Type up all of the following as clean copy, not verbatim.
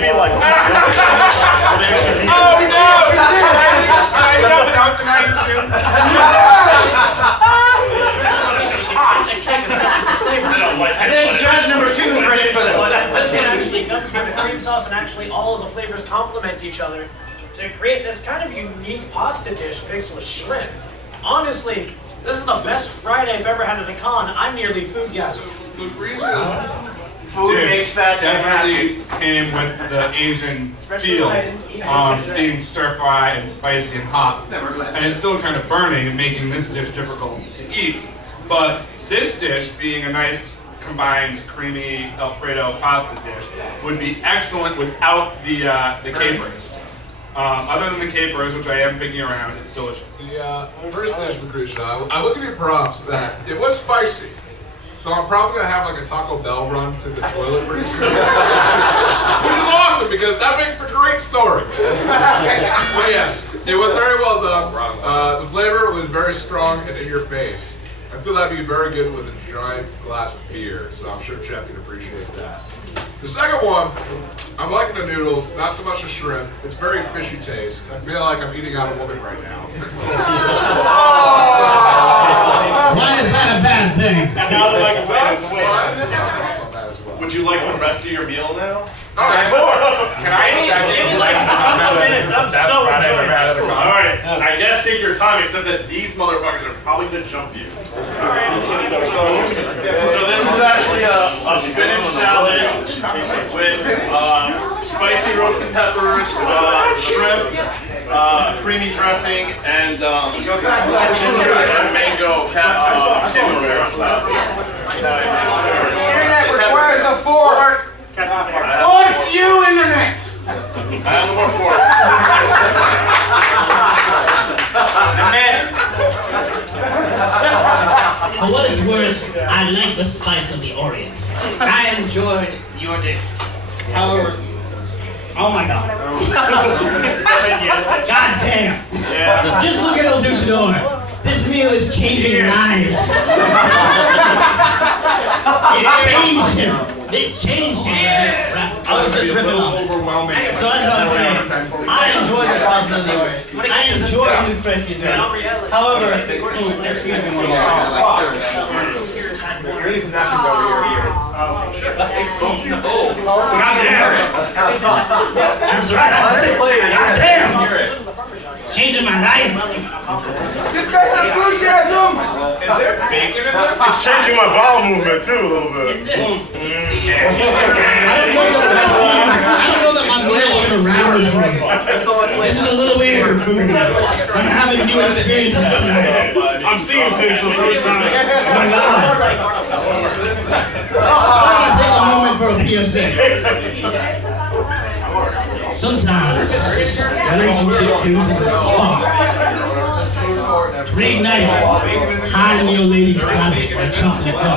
maybe like. Oh no! And then judge number 2 is ready for this. This one actually comes with the cream sauce, and actually all of the flavors complement each other to create this kind of unique pasta dish mixed with shrimp. Honestly, this is the best fried I've ever had at a con. I'm nearly foodgasm. Food makes fat definitely came with the Asian feel, being stir fry and spicy and hot, and it's still kind of burning and making this dish difficult to eat. But this dish, being a nice combined creamy Alfredo pasta dish, would be excellent without the capers. Other than the capers, which I am picking around, it's delicious. The first dish, Lucretia, I will give you props that it was spicy. So I'm probably gonna have like a Taco Bell run to the toilet pretty soon. Which is awesome because that makes for great stories. But yes, it was very well done. The flavor was very strong and in your face. I feel that'd be very good with a giant glass of beer, so I'm sure Chef can appreciate that. The second one, I'm liking the noodles, not so much the shrimp. It's very fishy taste. I feel like I'm eating out a woman right now. Why is that a bad thing? Would you like the rest of your meal now? Can I Maybe like a couple minutes. I'm so enjoying it. Alright, I guess take your time, except that these motherfuckers are probably gonna jump you. So this is actually a spinach salad with spicy roasted peppers, shrimp, creamy dressing, and ginger and mango Internet requires a fork. Fork you, internet. I have more forks. For what it's worth, I like the spice of the Orient. I enjoyed your dish. However, oh my God. God damn. Yeah. Just look at El Duchador. This meal is changing lives. It's changed him. It's changed him. I was just ripping off this. So as I was saying, I enjoy the spice of the Orient. I enjoy Lucretia's meal. However, excuse me one more. That's right. God damn. Changing my life. This guy had enthusiasm. It's changing my vowel movement too a little bit. I don't know that my meal should arouse me. This is a little weird for me. I'm having new experiences tonight. I'm seeing things for the first time. Oh my God. I want to take a moment for a PSA. Sometimes relationship uses a spark. Reignite it. Hide in your lady's closet like chocolate bar.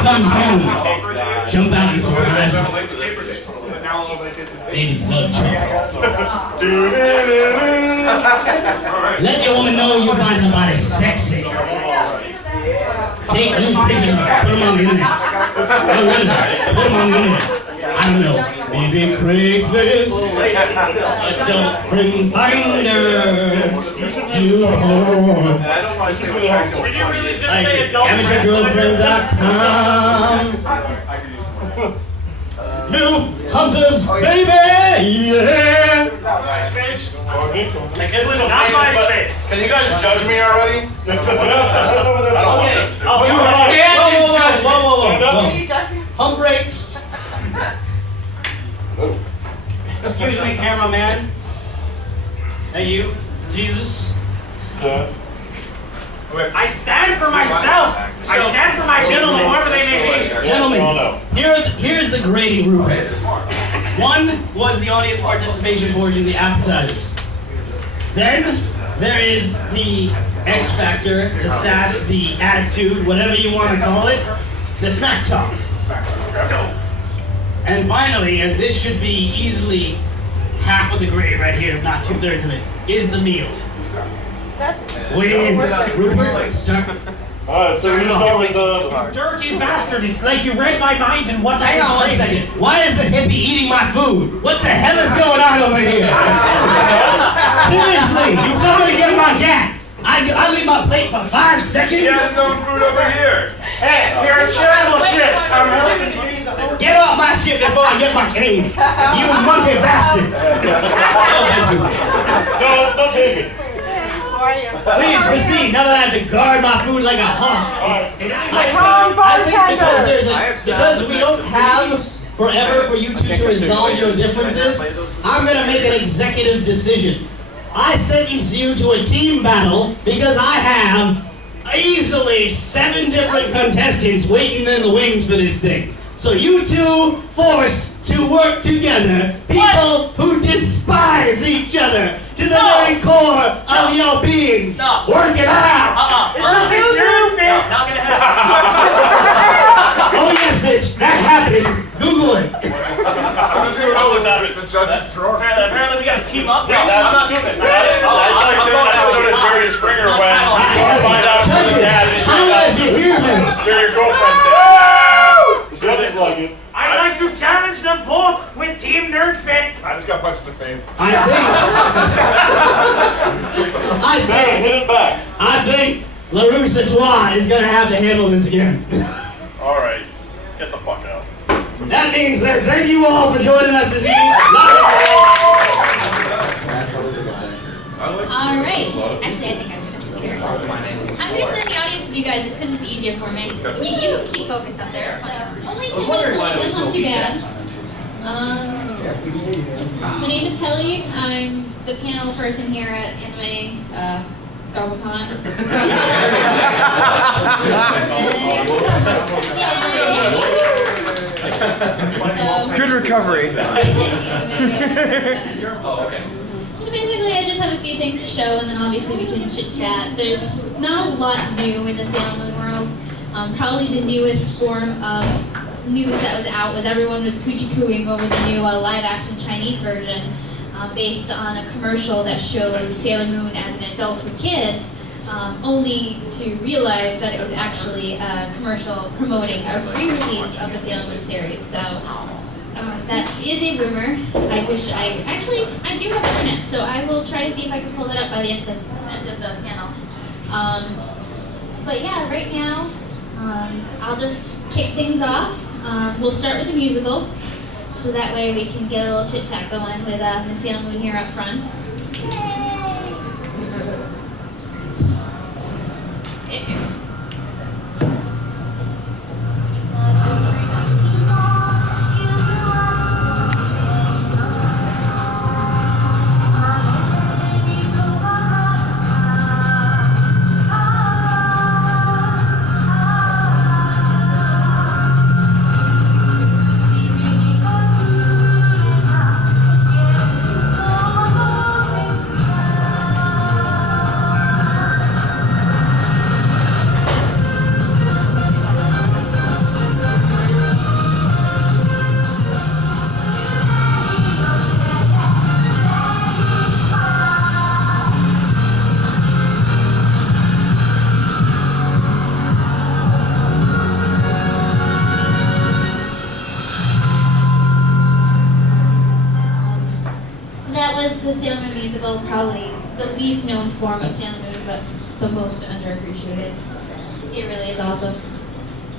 Comes home. Jump out and surprise her. Baby's love chocolate. Let your woman know you find her body sexy. Take new pictures, put them on the internet. Put them on the internet. I don't know, maybe Craigslist, a junk friend finder, you whore. Like amateurgirlfriend.com. Milf Hunters, baby, yeah. I can't believe I'm saying this, but can you guys judge me already? I don't want to. Whoa. Hum brakes. Excuse me, cameraman. Hey, you, Jesus. I stand for myself. I stand for my gentlemen, whoever they may be. Gentlemen, here's the grading rubric. 1 was the audience participation portion, the appetizers. Then there is the X factor, the sass, the attitude, whatever you want to call it, the smack talk. And finally, and this should be easily half of the grade right here, if not 2/3 of it, is the meal. Weigh in. Rupert, start. Alright, so we start with the... Dirty bastard, it's like you read my mind and what I Hang was on one thinking. second. Why is the hippie eating my food? What the hell is going on over here? Seriously, somebody get my gat. I leave my plate for 5 seconds. He has his own food over here. Hey, you're a charitable shit, Carmel. Get off my shit before I get my cane. You monkey bastard. Don't take it. Please proceed. Now that I have to guard my food like a hawk. I think because we don't have forever for you two to resolve your differences, I'm gonna make an executive decision. I sentence you to a team battle because I have easily 7 different contestants waiting in the wings for this thing. So you two forced to work together, people who despise each other to the very core of your beings. No. Work it out. Not gonna happen. Oh yes, bitch, that happened. Google it. Let's see what else happened. The judge's drawer. Apparently we gotta team up. Yeah, I'm not doing this. That's like the episode of Jerry Springer when you find out who your dad is. How you hear me? You're your girlfriend's dad. I'd like to challenge them both with Team Nerdfit. I just got punched in the face. I Hit it back. think LaRue Sautois is gonna have to handle this again. Alright, get the fuck out. That being said, thank you all for joining us this evening. All right. Actually, I think I'm gonna sit here. I'm gonna sit in the audience with you guys just because it's easier for me. You can keep focused up there. It's fine. Only 10 minutes late. That's not too bad. My name is Kelly. I'm the panel person here at Anime Gobble-Con. Good recovery. So basically, I just have a few things to show, and then obviously we can chit-chat. There's not a lot new in the Sailor Moon world. Probably the newest form of news that was out was everyone was coochie-cooing over the new live-action Chinese version based on a commercial that showed Sailor Moon as an adult with kids, only to realize that it was actually a commercial promoting a re-release of the Sailor Moon series. So that is a rumor. I do have internet, so I will try to see if I can pull that up by the end of the panel. But yeah, right now, I'll just kick things off. We'll start with the musical, so that way we can get a little chit-chat going with Miss Sailor Moon here up front. Yay! The Sailor Moon musical, probably the least known form of Sailor Moon, but the most underappreciated. It really is awesome.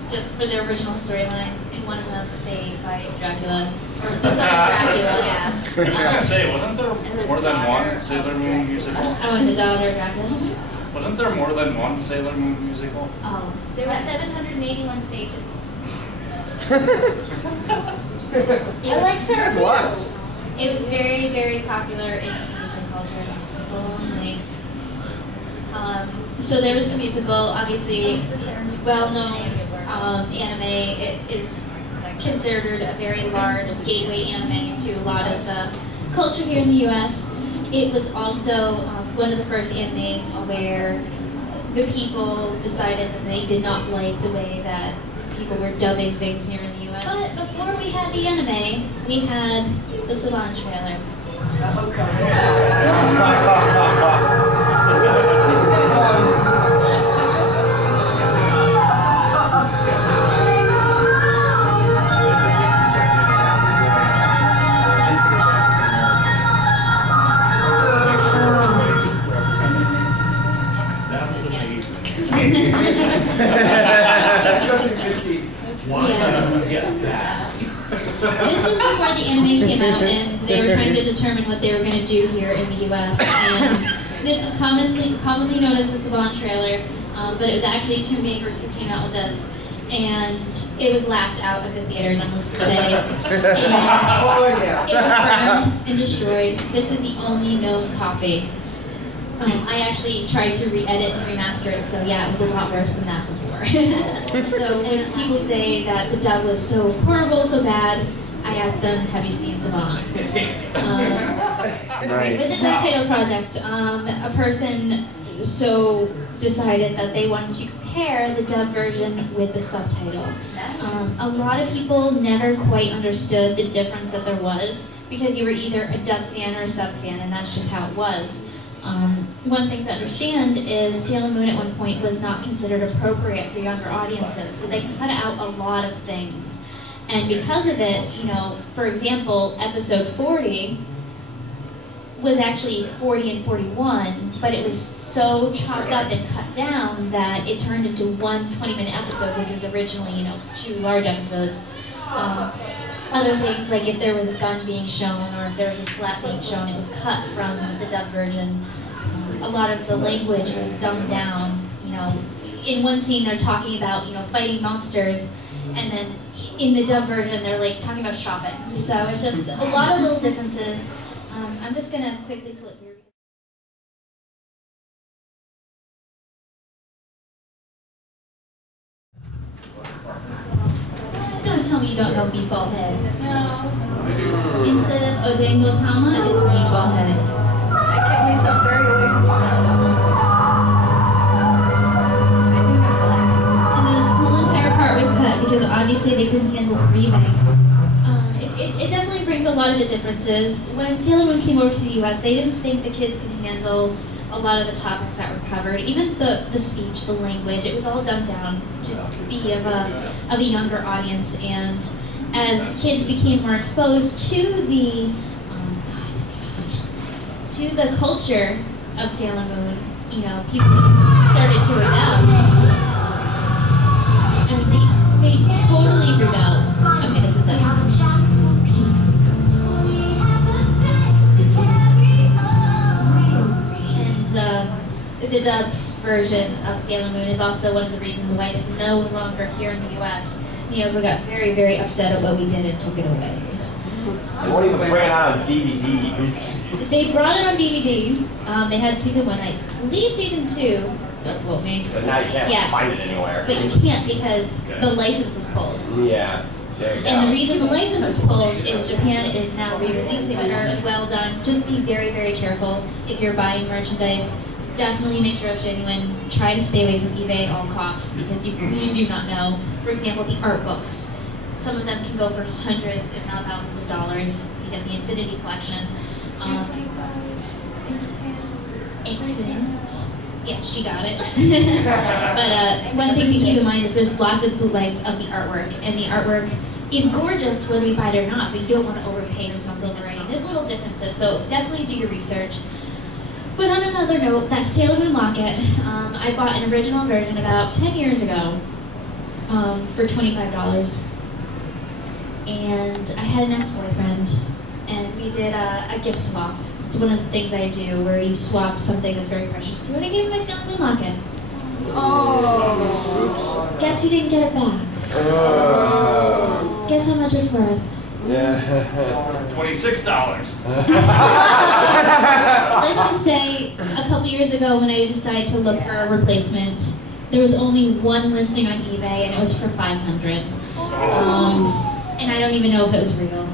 Just for the original storyline, in one of them they fight Dracula, or the son of Dracula. Yeah. I was gonna say, wasn't there more than one Sailor Moon musical? Oh, and the daughter of Dracula. Wasn't there more than one Sailor Moon musical? Oh, There were 781 stages. I like That's lots. It was very, very popular in Asian culture. So there was the musical, obviously well-known anime. It is considered a very large gateway anime to a lot of the culture here in the U.S. It was also one of the first animes where the people decided that they did not like the way that people were dubbing things here in the U.S. But before we had the anime, we had the Saban trailer. This is before the anime came out, and they were trying to determine what they were going to do here in the U.S. And this is commonly known as the Savant trailer, but it was actually two makers who came out with this. And it was laughed out of the theater, needless to say. And it was burned and destroyed. This is the only known copy. I actually tried to re-edit and remaster it, so yeah, it was a lot worse than that before. So when people say that the dub was so horrible, so bad, I asked them, have you seen Savant? With the subtitle project, a person decided that they wanted to compare the dub version with the subtitle. A lot of people never quite understood the difference that there was, because you were either a dub fan or a sub fan, and that's just how it was. One thing to understand is Sailor Moon at one point was not considered appropriate for younger audiences, so they cut out a lot of things. And because of it, you know, for example, episode 40 was actually 40 and 41, but it was so chopped up and cut down that it turned into one 20-minute episode, which was originally, you know, 2 large episodes. Other things, like if there was a gun being shown or if there was a slap being shown, it was cut from the dub version. A lot of the language was dumbed down. You know, in one scene they're talking about, you know, fighting monsters, and then in the dub version they're like talking about shopping. So it's just a lot of little differences. I'm just gonna quickly flip through. Don't tell me you don't know Meatball Head. No. Instead of Odango Tama, it's Meatball Head. I kept myself very away from the show. I think I'm glad. And then this whole entire part was cut because obviously they couldn't handle grieving. It definitely brings a lot of the differences. When Sailor Moon came over to the US, they didn't think the kids could handle a lot of the topics that were covered. Even the speech, the language, it was all dumbed down to be of a younger audience. And as kids became more exposed to the culture of Sailor Moon, you know, people started to rebel. And they totally rebelled. Okay, this is it. The dub's version of Sailor Moon is also one of the reasons why it is no longer here in the US. Miyoko got very, very upset at what we did and took it away. They won't even bring it out on DVD. They brought it on DVD. They had season 1, I believe season 2. Don't quote me. But now you can't find it anywhere. But you can't because the license was pulled. Yeah. There you go. And the reason the license was pulled is Japan is now re-releasing it. Well done. Just be very, very careful if you're buying merchandise. Definitely make sure it's genuine. Try to stay away from eBay at all costs because you do not know. For example, the art books. Some of them can go for hundreds, if not thousands of dollars if you get the Infinity Collection. Excellent. Yeah, she got it. But one thing to keep in mind is there's lots of bootlegs of the artwork, and the artwork is gorgeous whether you buy it or not, but you don't want to overpay for some silver screen. There's little differences, so definitely do your research. But on another note, that Sailor Moon locket, I bought an original version about 10 years ago for $25. And I had an ex-boyfriend, and we did a gift swap. It's one of the things I do where you swap something that's very precious to you, and I gave him my Sailor Moon locket. Oh. Oops. Guess who didn't get it back? Guess how much it's worth? Yeah. $26. Let's just say a couple years ago when I decided to look for a replacement, there was only one listing on eBay and it was for $500. And I don't even know if it was real.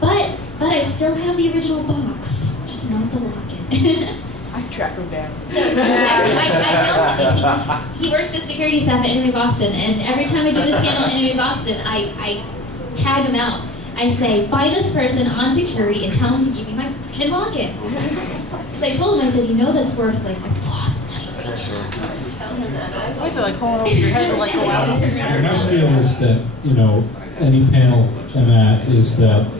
But I still have the original box, just not the locket. I track him down. So actually, I know he works at security staff at Anime Boston, and every time I do this panel at Anime Boston, I tag him out. I say, find this person on security and tell him to give me my fucking locket. Because I told him, I said, you know that's worth like a lot of money right now. Why is it like pulling over your head like The next deal is that, you know, any panel I'm at is that